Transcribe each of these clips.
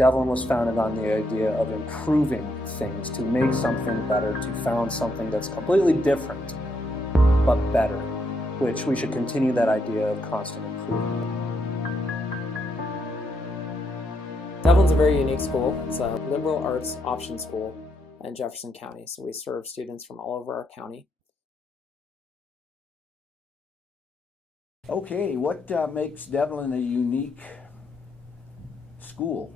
Devlin was founded on the idea of improving things, to make something better, to found something that's completely different, but better, which we should continue that idea of constant improvement. Devlin's a very unique school. It's a liberal arts option school in Jefferson County, so we serve students from all over our county. Okay, what makes Devlin a unique school?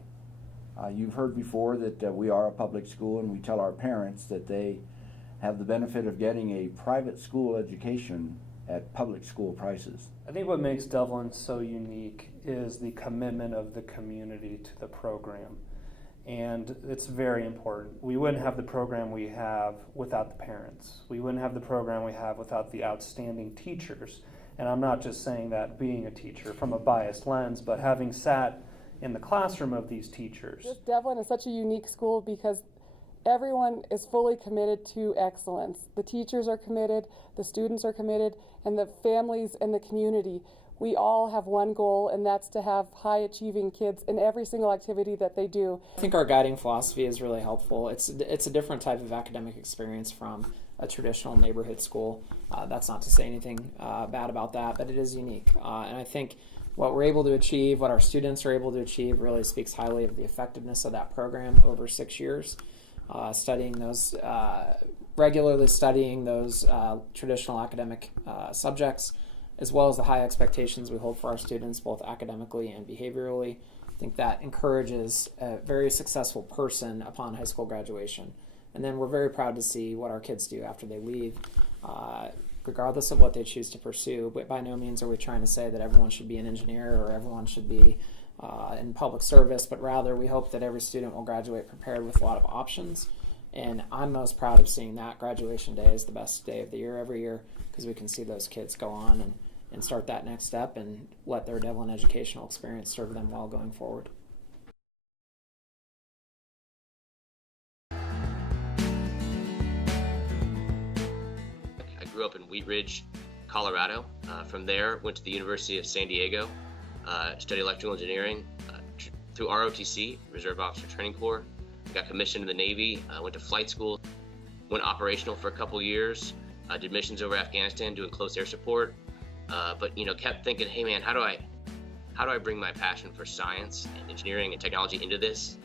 You've heard before that we are a public school, and we tell our parents that they have the benefit of getting a private school education at public school prices. I think what makes Devlin so unique is the commitment of the community to the program. And it's very important. We wouldn't have the program we have without the parents. We wouldn't have the program we have without the outstanding teachers. And I'm not just saying that being a teacher from a biased lens, but having sat in the classroom of these teachers. Devlin is such a unique school because everyone is fully committed to excellence. The teachers are committed, the students are committed, and the families and the community. We all have one goal, and that's to have high-achieving kids in every single activity that they do. I think our guiding philosophy is really helpful. It's a different type of academic experience from a traditional neighborhood school. That's not to say anything bad about that, but it is unique. And I think what we're able to achieve, what our students are able to achieve, really speaks highly of the effectiveness of that program over 6 years. Regularly studying those traditional academic subjects, as well as the high expectations we hold for our students, both academically and behaviorally. I think that encourages a very successful person upon high school graduation. And then we're very proud to see what our kids do after they leave, regardless of what they choose to pursue. But by no means are we trying to say that everyone should be an engineer or everyone should be in public service, but rather we hope that every student will graduate prepared with a lot of options. And I'm most proud of seeing that graduation day is the best day of the year every year, because we can see those kids go on and start that next step and let their Devlin educational experience serve them well going forward. I grew up in Wheat Ridge, Colorado. From there, went to the University of San Diego, studied electrical engineering through ROTC, Reserve Officer Training Corps. Got commissioned in the Navy, went to flight school, went operational for a couple years, did missions over Afghanistan doing close air support, but kept thinking, hey man, how do I bring my passion for science and engineering and technology into this,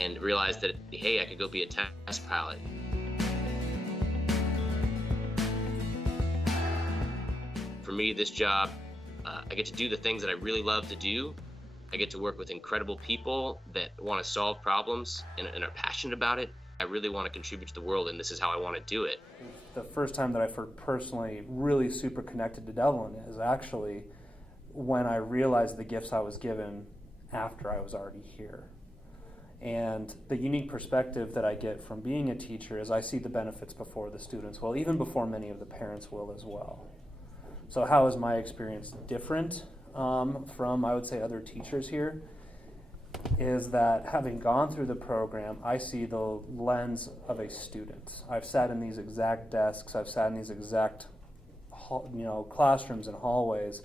and realized that hey, I could go be a test pilot. For me, this job, I get to do the things that I really love to do. I get to work with incredible people that want to solve problems and are passionate about it. I really want to contribute to the world, and this is how I want to do it. The first time that I personally really super connected to Devlin is actually when I realized the gifts I was given after I was already here. And the unique perspective that I get from being a teacher is I see the benefits before the students will, even before many of the parents will as well. So how is my experience different from, I would say, other teachers here, is that having gone through the program, I see the lens of a student. I've sat in these exact desks, I've sat in these exact classrooms and hallways,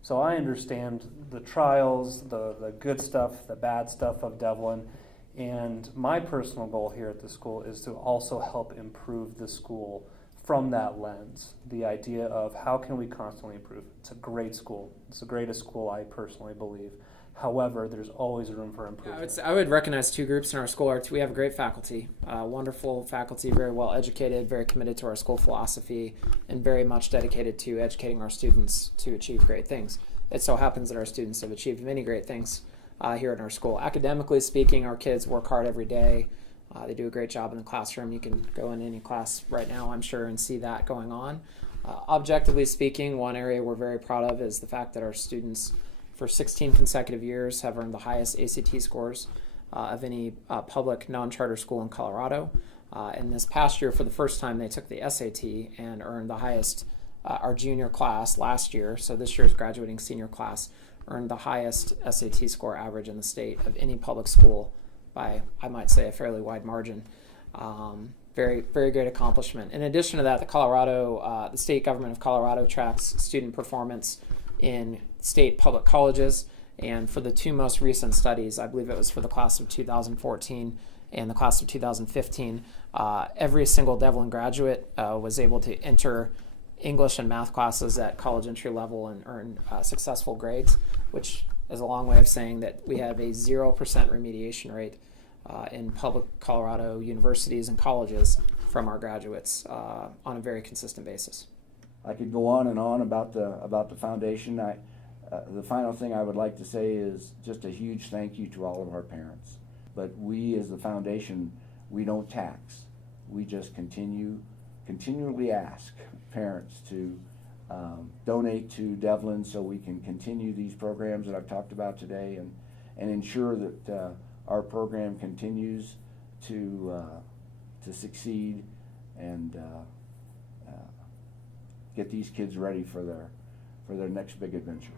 so I understand the trials, the good stuff, the bad stuff of Devlin, and my personal goal here at the school is to also help improve the school from that lens, the idea of how can we constantly improve. It's a great school. It's the greatest school, I personally believe. However, there's always room for improvement. I would recognize two groups in our school. We have great faculty, wonderful faculty, very well educated, very committed to our school philosophy, and very much dedicated to educating our students to achieve great things. It so happens that our students have achieved many great things here in our school. Academically speaking, our kids work hard every day. They do a great job in the classroom. You can go in any class right now, I'm sure, and see that going on. Objectively speaking, one area we're very proud of is the fact that our students, for 16 consecutive years, have earned the highest ACT scores of any public non-charter school in Colorado. And this past year, for the first time, they took the SAT and earned the highest. Our junior class last year, so this year's graduating senior class, earned the highest SAT score average in the state of any public school by, I might say, a fairly wide margin. Very, very great accomplishment. In addition to that, the state government of Colorado tracks student performance in state public colleges, And for the two most recent studies, I believe it was for the class of 2014 and the class of 2015, every single Devlin graduate was able to enter English and math classes at college entry level and earn successful grades, which is a long way of saying that we have a 0% remediation rate in public Colorado universities and colleges from our graduates on a very consistent basis. I could go on and on about the foundation. The final thing I would like to say is just a huge thank you to all of our parents. But we as the foundation, we don't tax. We just continually ask parents to donate to Devlin so we can continue these programs that I've talked about today and ensure that our program continues to succeed and get these kids ready for their next big adventure.